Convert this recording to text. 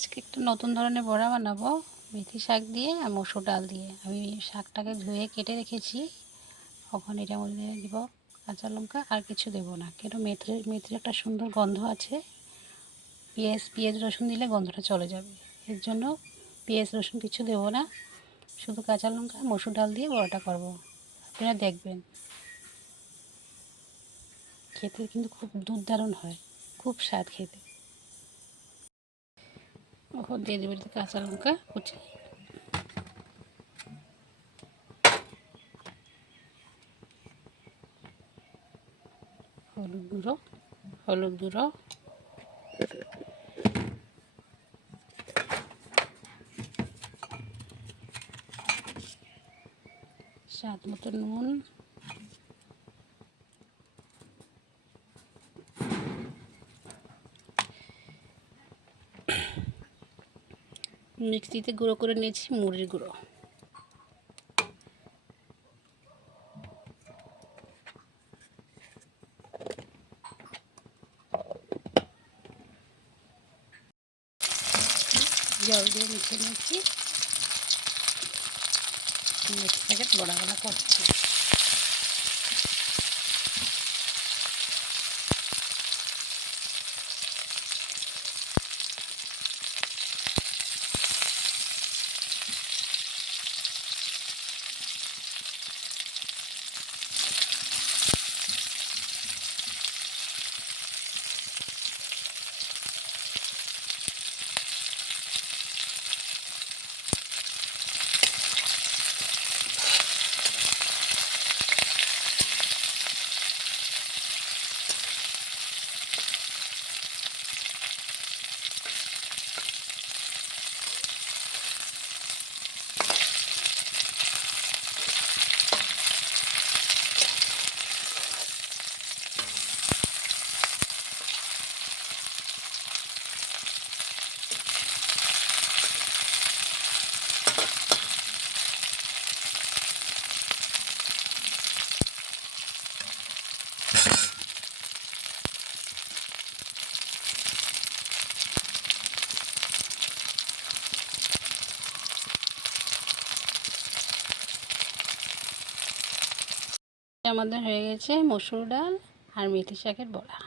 আজকে একটা নতুন ধরনের বড়া বানাবো, মেথি শাক দিয়ে আর মসুর ডাল দিয়ে। আমি শাকটাকে ধুয়ে কেটে রেখেছি। এখন এটার মধ্যে দিব কাঁচা লঙ্কা, আর কিছু দেবো না, কেন মেথির একটা সুন্দর গন্ধ আছে। পেঁয়াজ রসুন দিলে গন্ধটা চলে যাবে, এর জন্য পেঁয়াজ রসুন কিছু দেবো না, শুধু কাঁচা লঙ্কা মসুর ডাল দিয়ে বড়াটা করব। আপনারা দেখবেন, খেতে কিন্তু খুব দুর্দারুণ হয়, খুব স্বাদ খেতে। ওখানে দিয়ে দেবেন কাঁচা লঙ্কা কুচি, হলুদ গুঁড়ো, স্বাদ মতো নুন, মিক্সিতে গুঁড়ো করে নিয়েছি মুড়ির গুঁড়ো, জল দিয়ে মিশিয়ে নিচ্ছি। মেথি শাকের বড়াগুলো করছি। আমাদের হয়ে গেছে মসুর ডাল আর মেথি শাকের বড়া।